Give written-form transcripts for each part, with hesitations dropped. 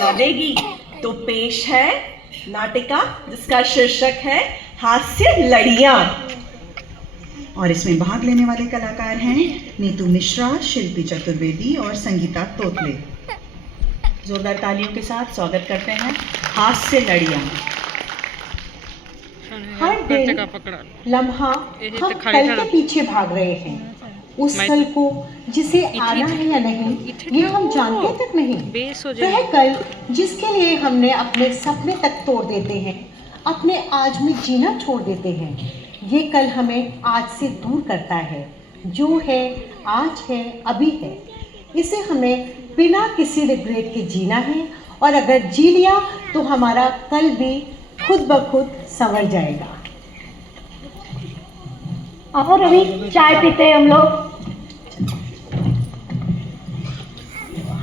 लगेगी। तो पेश है नाटिका जिसका शीर्षक है हास्य लड़ियां। और इसमें भाग लेने वाले कलाकार हैं नीतू मिश्रा, शिल्पी चतुर्वेदी और संगीता तोतले। जोरदार तालियों के साथ स्वागत करते हैं हास्य लड़ियां। हर दिन लम्हा हम कल के पीछे भाग रहे हैं, उस कल को जिसे आना है या नहीं ये हम जानते तक नहीं। वह कल जिसके लिए हमने अपने सपने तक तोड़ देते हैं, अपने आज में जीना छोड़ देते हैं। ये कल हमें आज से दूर करता है। जो है आज है, अभी है, इसे हमें बिना किसी रिग्रेट के जीना है। और अगर जी लिया तो हमारा कल भी खुद ब खुद संवर जाएगा। आओ रवि, चाय पीते हैं हम लोग।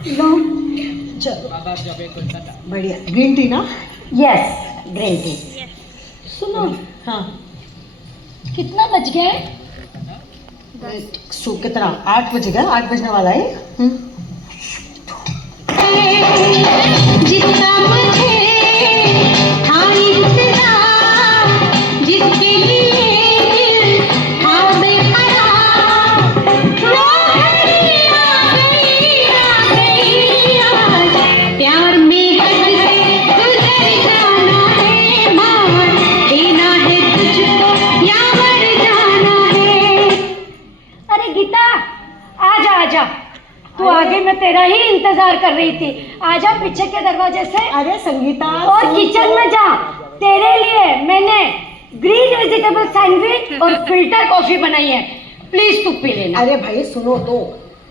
लो चलो बढ़िया। ग्रीन टी ना? Yes, green tea. सुनो, हाँ कितना बज गया है? कितना? 8 बजेगा, 8 बजने वाला है। जितना मुझे था इंतजार, जिसके लिए दिल था बेकरार, वो घड़ी आ गई आज। प्यार में हद से गुजर जाना है, मार देना है तुझको या मर जाना है। अरे गीता, आजा आजा, तू आगे, मैं तेरा ही इंतजार कर रही थी। आजा पीछे के दरवाजे से। अरे संगीता, और किचन में जा, तेरे लिए मैंने ग्रीन वेजिटेबल सैंडविच और फिल्टर कॉफी बनाई है, प्लीज तू पी लेना। अरे भाई सुनो तो,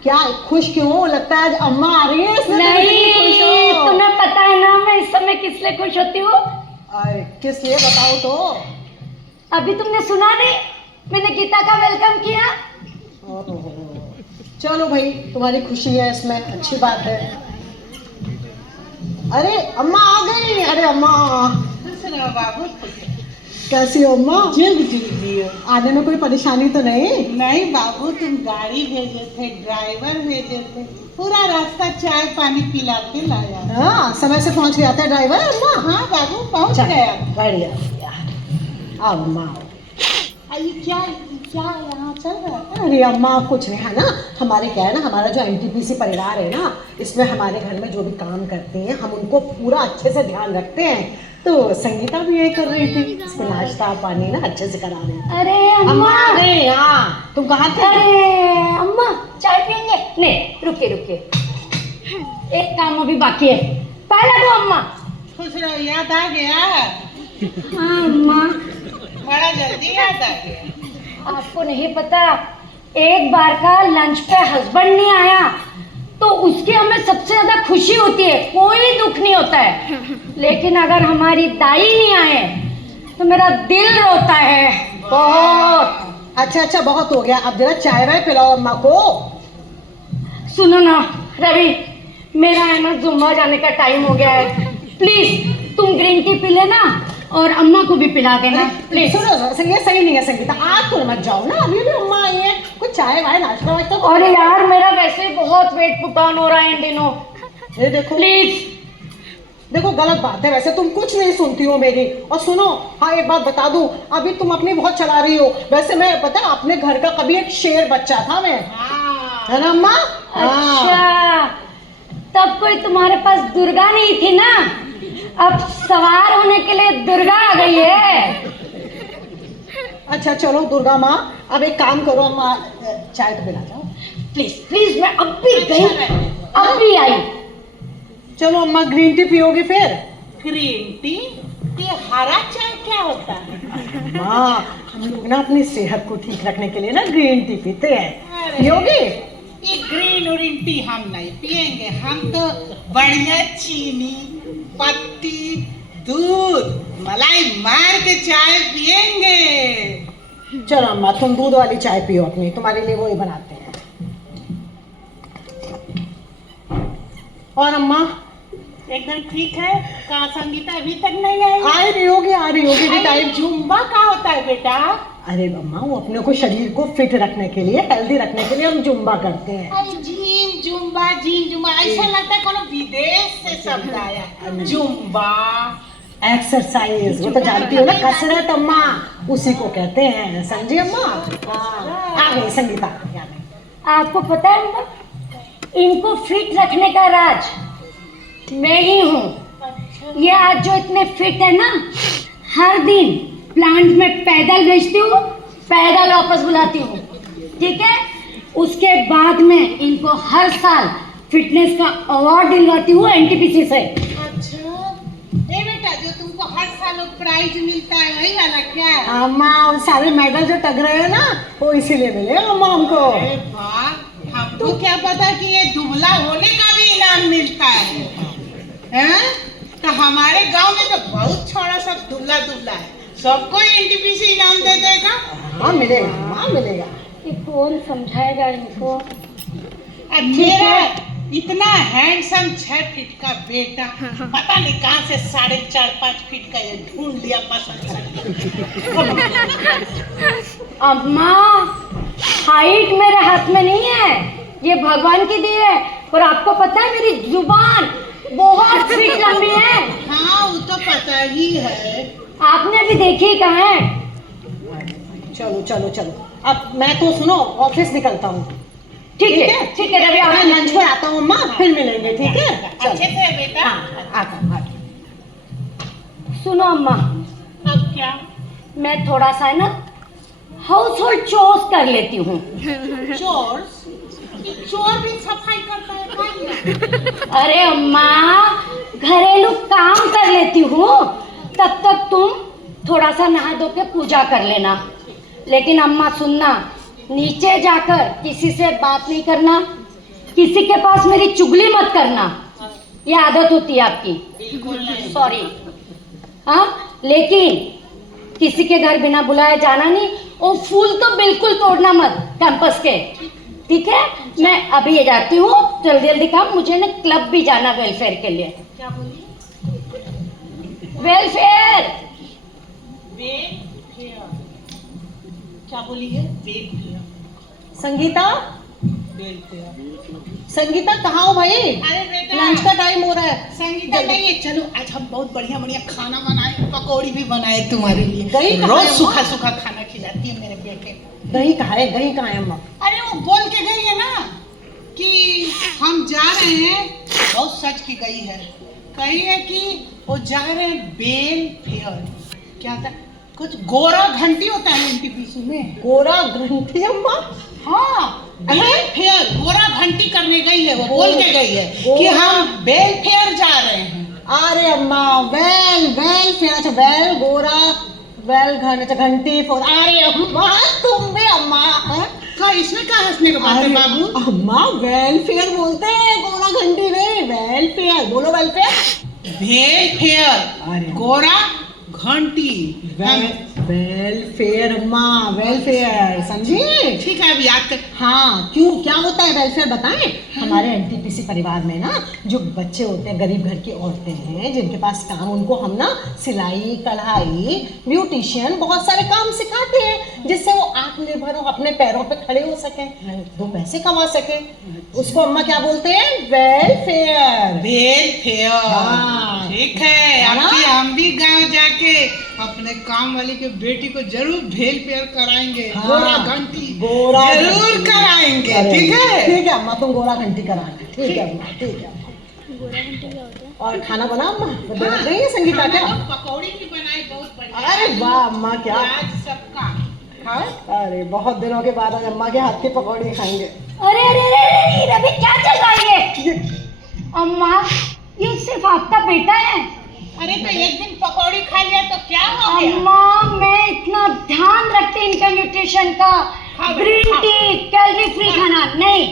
क्या खुश क्यों हो? लगता है आज अम्मा आ रही है इसलिए तुम इतनी खुश नहीं, हो। तुम्हें पता है ना मैं इस समय किस लिए खुश होती हूँ? अरे किस लिए बताओ तो। अभी तुमने सुना नहीं, मैंने गीता का वेलकम किया। ओहो, चलो भाई, तुम्हारी खुशी है इसमें, अच्छी बात है। अरे अम्मा आ गई। अरे अम्मा, कैसी हो अम्मा? आने में कोई परेशानी तो नहीं? नहीं बाबू, तुम गाड़ी भेजे थे, ड्राइवर भेजे थे, पूरा रास्ता चाय पानी पिलाते लाया। हाँ, समय से पहुंच गया था ड्राइवर अम्मा? हाँ बाबू, पहुंच गया। बढ़िया। आओ अम्मा आओ। ये क्या यहाँ चल रहा है? अरे अम्मा कुछ नहीं है ना, हमारे क्या है ना, हमारा जो एनटीपीसी परिवार है ना, इसमें हमारे घर में जो भी काम करते हैं हम उनको पूरा अच्छे से ध्यान रखते हैं। तो संगीता भी यही कर रही थी, इसको नाश्ता पानी ना अच्छे से करा रही थी। अरे अम्मा, अरे हाँ, तुम कहाँ थे? अरे अम्मा, चाय पियेंगे? नहीं, रुकिए रुकिए, एक काम अभी बाकी है, पहले दो अम्मा। खुश रहो, याद आ गया? हाँ अम्मा, बड़ा जल्दी याद आ गया। आपको नहीं पता, एक बार का लंच पे हस्बैंड नहीं आया तो उसकी हमें सबसे ज्यादा खुशी होती है, कोई दुख नहीं होता है। लेकिन अगर हमारी दाई नहीं आए तो मेरा दिल रोता है बहुत। अच्छा बहुत हो गया, अब जरा चाय वाय पिलाओ अम्मा को। सुनो ना रवि, मेरा है ना जुम्मा जाने का टाइम हो गया है, प्लीज तुम ग्रीन टी पी लेना और अम्मा को भी पिला देना प्लीज। सुनो, ये सही नहीं है संगीता, आज तो मत जाओ ना, अभी भी अम्मा आई है, कुछ चाय वाय नाश्ता वाश्ता। अरे यार, मेरा वैसे ही बहुत वेट पुटान हो रहा है इन दिनों, ये देखो प्लीज। देखो गलत बात है, वैसे तुम कुछ नहीं सुनती हो मेरी। और सुनो, हाँ एक बात बता दूं, अभी तुम अपनी बहुत चला रही हो। वैसे मैं पता है, अपने घर का कभी एक शेर बच्चा था मैं, है ना अम्मा? अच्छा, तब कोई तुम्हारे पास दुर्गा नहीं थी ना, अब सवार होने के लिए दुर्गा आ गई है। अच्छा चलो दुर्गा माँ, अब एक काम करो अम्मा, चाय तो पिला जाओ प्लीज प्लीज, मैं अब भी गई, अब भी आई। चलो अम्मा, ग्रीन टी पियोगी फिर? Green tea? ये हरा चाय क्या होता है? माँ, हम लोग ना अपनी सेहत को ठीक रखने के लिए ना ग्रीन टी पीते हैं, पियोगी? ये ग्रीन ग्रीन टी हम नहीं पियेंगे, हम तो बढ़िया चीनी, पत्ती, दूध, मलाई मार के चाय पियेंगे। चलो अम्मा, तुम दूध वाली चाय पियो अपनी, तुम्हारे लिए वो ही बनाते हैं। और अम्मा? एकदम ठीक है। कहाँ संगीता अभी तक नहीं आई? आ रही होगी टाइम। जुम्बा क्या होता है बेटा? अरे अम्मा, वो अपने को शरीर को फिट रखने के लिए, हेल्दी रखने के लिए हम जुम्बा करते हैं। अरे जी जिम जुम्बा ऐसा लगता है कोनो विदेश से शब्द आया है। जुम्बा एक्सरसाइज, वो तो जानती हो ना, कसरत अम्मा, उसी को कहते हैं, समझी अम्मा? हाँ, आ गई संगीता। आपको पता है अम्मा, इनको फिट रखने का राज मैं ही हूँ। ये आज जो इतने फिट है ना, हर दिन प्लांट में पैदल भेजती हूँ, पैदल वापस बुलाती हूँ, ठीक है? उसके बाद में इनको हर साल फिटनेस का अवार्ड दिलवाती हूँ एनटीपीसी से। अच्छा, ए बेटा, जो तुमको हर साल प्राइज मिलता है वही वाला क्या है? अम्मा, उन सारे मेडल जो टग रहे हैं ना, वो इसीलिए मिले अम्मा हमको। अरे वाह, हमको क्या पता कि ये दुबला होने का भी इनाम मिलता है, हैं? तो हमारे गांव में तो बहुत छोड़ा सब दुबला दुबला है, सबको एनटीपीसी इनाम दे देगा। हाँ मिलेगा अम्मा, मिलेगा। ये कौन समझाएगा इनको? अब मेरा इतना हैंडसम 6 फीट का बेटा पता नहीं कहाँ से 4.5-5 फीट का ये ढूंढ लिया पसंद करके। अम्मा, हाइट मेरे हाथ में नहीं है, ये भगवान की दी है। और आपको पता है मेरी जुबान बहुत फीट लंबी है। हाँ, वो तो पता ही है। आपने अभी देखी कहाँ है? चलो चलो चलो, अब मैं तो सुनो ऑफिस निकलता हूँ। ठीक है रवि, मैं आप लंच पे आता हूँ अम्मा, फिर मिलेंगे, ठीक है? चलो। अच्छे से बेटा। हाँ, आता हूँ। सुनो अम्मा, अब क्या? मैं थोड़ा सा है ना हाउस होल्ड चोर्स कर लेती हूँ। चोर? चोर भी सफाई करता है क्या? अरे अम्मा, घरेलू काम कर लेती हूँ, तब तक तुम थोड़ा सा नहा धो के पूजा कर लेना। लेकिन अम्मा सुनना, नीचे जाकर किसी से बात नहीं करना, किसी के पास मेरी चुगली मत करना, ये आदत होती है आपकी। सॉरी। हाँ, लेकिन किसी के घर बिना बुलाए जाना नहीं, और फूल तो बिल्कुल तोड़ना मत कैंपस के, ठीक है? मैं अभी ये जाती हूँ, जल्दी जल्दी काम, मुझे ना क्लब भी जाना वेलफेयर के लिए। क्या बोली? वेलफेयर। वेलफेयर? क्या बोली है? वेलफेयर? संगीता, वेलफेयर? संगीता कहाँ हो भाई? अरे बेटा, लंच का टाइम हो रहा है। संगीता नहीं है, चलो आज हम बहुत बढ़िया बढ़िया खाना बनाए, पकौड़ी भी बनाए तुम्हारे लिए। दही कहाँ रोज है, सूखा माँ? सूखा खाना खिलाती है मेरे बेटे को। दही कहाँ है? दही कहाँ है अम्मा? अरे वो बोल के गई है ना कि हम जा रहे हैं, बहुत सच की गई है, कही है कि वो जा रहे हैं बेल फेयर। क्या था? कुछ गोरा घंटी होता है एनटीपीसी में। गोरा घंटी अम्मा? हाँ, बेल फेयर, गोरा घंटी करने गई है, वो बोल के गई है कि हम बेल फेयर जा रहे हैं। अरे अम्मा, वेल फेयर, अच्छा वेल गोरा, वेल घंटी फोर। अरे अम्मा, तुम भी अम्मा, हाँ? का इसमें क्या हंसने का बात है बाबू? अम्मा, वेलफेयर बोलते हैं, गोरा घंटी नहीं, वेलफेयर बोलो, वेलफेयर। बेल फेयर, अरे गोरा घंटी। वेलफेयर अम्मा, वेलफेयर, समझी? ठीक है, अब याद कर। हाँ, क्यों, क्या होता है वेलफेयर बताएं? हमारे एनटीपीसी परिवार में ना जो बच्चे होते हैं, गरीब घर की औरतें हैं जिनके पास काम, उनको हम ना सिलाई, कढ़ाई, ब्यूटिशियन, बहुत सारे काम सिखाते हैं जिससे वो आत्मनिर्भर हो, अपने पैरों पे खड़े हो सके, दो पैसे कमा सके। उसको अम्मा क्या बोलते हैं? वेलफेयर। वेलफेयर। हाँ। ठीक है, है ना? अब हम भी गांव जाके अपने काम वाली के बेटी को जरूर भेल फेयर कराएंगे। हाँ, गोरा घंटी गोरा जरूर घंटी कराएंगे, करेंगे। ठीक है? ठीक है अम्मा, तुम गोरा घंटी कराना, ठीक है अम्मा, ठीक है। और खाना बना अम्मा? देना नहीं है संगीता क्या? खाना तो पकौड़ी भी बनाई, बहुत बढ़िया। अरे वाह अम्मा, क्या? आज सबका। हाँ? अरे बहुत दिनों के बाद आज अम्मा के हाथ की पकौड़ी खाएंगे। अरे अरे अरे अरे, रवि क्या चल रहा है ये? अम्मा, ये सिर्फ आपका बेटा है। अरे तो एक दिन पकौड़ी खा लिया तो क्या हो गया? अम्मा, मैं इतना ध्यान रखती हूँ इनका न्यूट्रिशन का, ग्रीन टी, कैलोरी फ्री खाना नहीं।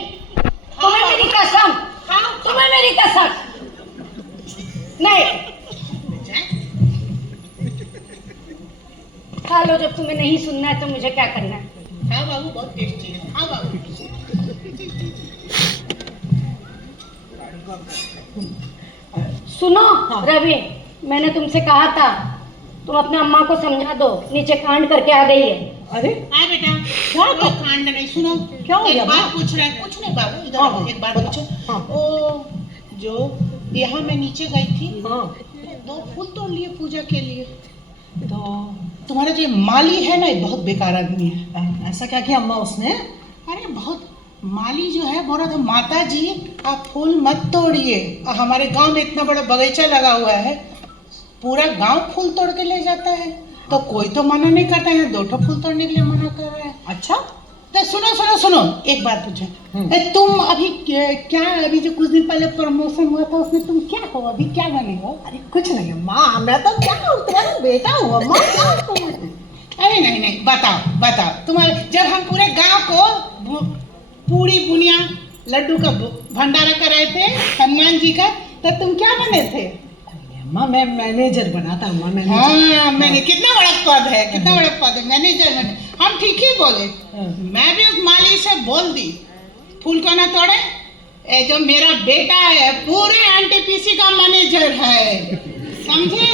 तुम्हें मेरी कसम, तुम्हें मेरी कसम नहीं। खा लो, जब तुम्हें नहीं सुनना है तो मुझे क्या करना है? हाँ बाबू, बहुत टेस्टी है। हाँ बाबू। सुनो हाँ। रवि, मैंने तुमसे कहा था, तुम अपने अम्मा को समझा दो, नीचे कांड करके आ गई है। अरे हाँ बेटा, क्या कोई कांड नहीं। सुनो, क्या हो गया एक बात माँ? पूछ रहे हैं। कुछ नहीं बाबू, इधर हाँ, आओ, हाँ, एक बात बताओ। पूछो। हाँ। ओ जो यहाँ मैं नीचे गई थी, हाँ, 2 फूल तोड़ लिए पूजा के लिए। तो तुम्हारा जो माली है ना, ये बहुत बेकार आदमी है। ऐसा क्या किया अम्मा उसने? अरे बहुत माली जो है बोल रहा था, माता जी आप फूल मत तोड़िए। और हमारे गांव में इतना बड़ा बगीचा लगा हुआ है, पूरा गांव फूल तोड़ के ले जाता है, तो कोई तो मना नहीं करता है। 2 ठो फूल तोड़ने के लिए मना कर रहा है। अच्छा, तो सुनो, एक बात पूछो। तुम अभी क्या, अभी जो कुछ दिन पहले प्रमोशन हुआ था उसमें तुम क्या हो, अभी क्या बने हो? अरे कुछ नहीं अम्मा, मैं तो क्या हूँ, तुम्हारा बेटा हूँ अम्मा, क्या हूँ? अरे नहीं, बताओ तुम्हारे, जब हम पूरे गांव को पूरी बुनिया लड्डू का भंडारा कराए थे हनुमान जी का, तो तुम क्या बने थे? अम्मा मैं मैनेजर बना था अम्मा, मैनेजर। हाँ, मैंने कितना बड़ा पद है, मैनेजर बने। हम ठीक ही बोले। मैं भी उस माली से बोल दी, फूल को ना तोड़े। ये जो मेरा बेटा है पूरे एनटीपीसी का मैनेजर है, समझे?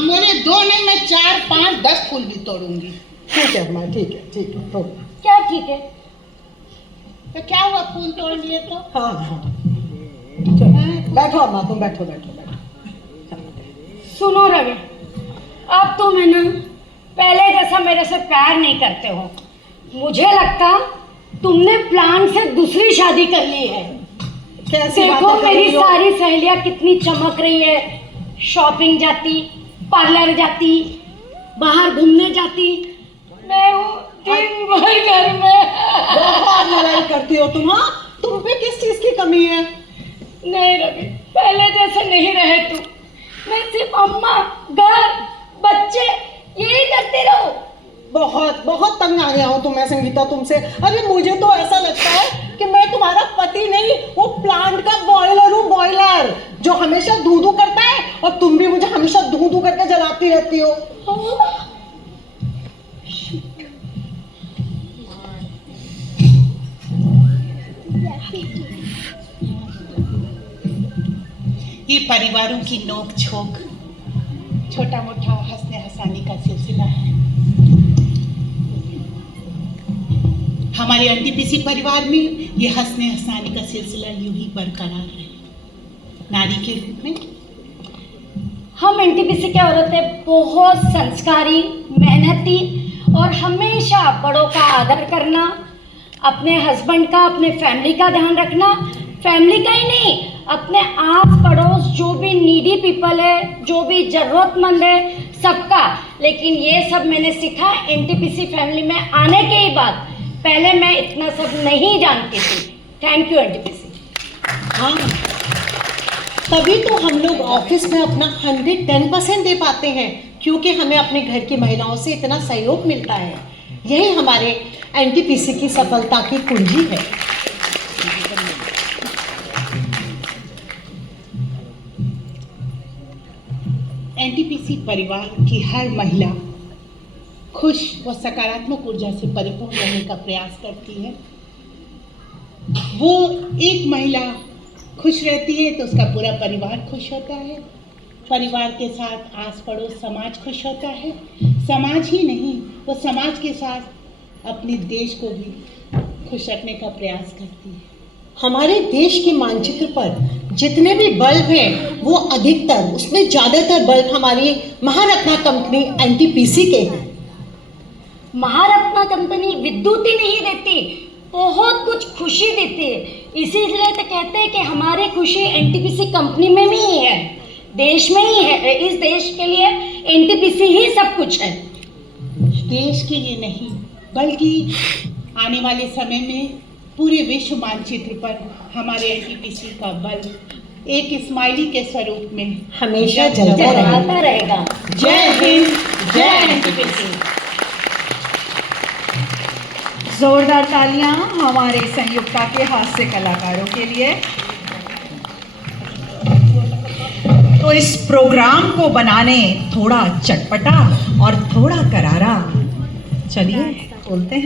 मुझे 2 नहीं, मैं 4, 5, 10 फूल भी तोड़ूंगी। ठीक है अम्मा, ठीक है तो क्या ठीक है? तो क्या हुआ, फूल तोड़ लिए तो? हाँ हाँ, चलो, बैठो अम्मा, तुम बैठो। सुनो रवि, अब तुम है ना पहले जैसा मेरे से प्यार नहीं करते हो। मुझे लगता तुमने प्लान से दूसरी शादी कर ली है। कैसी देखो बातें कर मेरी रही हो? सारी सहेलियां कितनी चमक रही है, शॉपिंग जाती, पार्लर जाती, बाहर घूमने जाती। मैं हूँ दिन भर घर में। बहुत लड़ाई करती हो तुम। हाँ, तुम पे किस चीज की कमी है? नहीं रवि, पहले जैसे नहीं रहे तुम। मैं सिर्फ अम्मा, घर, बच्चे यही करती रहूं। बहुत तंग आ गया हूँ तुम्हें संगीता तुमसे। अरे मुझे तो ऐसा लगता है कि मैं तुम्हारा पति नहीं, वो प्लांट का बॉयलर हूँ, बॉयलर जो हमेशा धू करता है, और तुम भी मुझे हमेशा धू करके जलाती रहती हो। ये परिवारों की नोक झोंक, छोटा मोटा हंसने हंसाने का सिलसिला है। हमारे एनटीपीसी परिवार में ये हंसने हंसाने का सिलसिला यूं ही बरकरार रहे। नारी के रूप में हम एनटीपीसी के औरतें बहुत संस्कारी, मेहनती और हमेशा बड़ों का आदर करना, अपने हस्बैंड का, अपने फैमिली का ध्यान रखना, फैमिली का ही नहीं, अपने आस पड़ोस जो भी नीडी पीपल है, जो भी जरूरतमंद है, सबका। लेकिन ये सब मैंने सीखा एनटीपीसी फैमिली में आने के ही बाद। पहले मैं इतना सब नहीं जानती थी। Thank you NTPC. हाँ, तभी तो हम लोग ऑफिस में अपना 110% दे पाते हैं, क्योंकि हमें अपने घर की महिलाओं से इतना सहयोग मिलता है। यही हमारे एनटीपीसी की सफलता की कुंजी है। एनटीपीसी परिवार की हर महिला खुश व सकारात्मक ऊर्जा से परिपूर्ण रहने का प्रयास करती है। वो एक महिला खुश रहती है तो उसका पूरा परिवार खुश होता है, परिवार के साथ आस पड़ोस समाज खुश होता है, समाज ही नहीं वो समाज के साथ अपने देश को भी खुश रखने का प्रयास करती है। हमारे देश के मानचित्र पर जितने भी बल्ब हैं, वो अधिकतर, उसमें ज़्यादातर बल्ब हमारी महारत्ना कंपनी एनटीपीसी के हैं। महारत्ना कंपनी विद्युत ही नहीं देती, बहुत कुछ खुशी देती है। इसीलिए तो कहते हैं कि हमारी खुशी एनटीपीसी कंपनी में भी ही है, देश में ही है। इस देश के लिए एनटीपीसी ही सब कुछ है। देश के लिए नहीं बल्कि आने वाले समय में पूरे विश्व मानचित्र पर हमारे एनटीपीसी का बल्ब एक स्माइली के स्वरूप में हमेशा जलता जलता रहेगा। जय हिंद, जय एनटीपीसी। जोरदार तालियां हमारे संयुक्ता के हास्य कलाकारों के लिए। तो इस प्रोग्राम को बनाने थोड़ा चटपटा और थोड़ा करारा, चलिए बोलते हैं।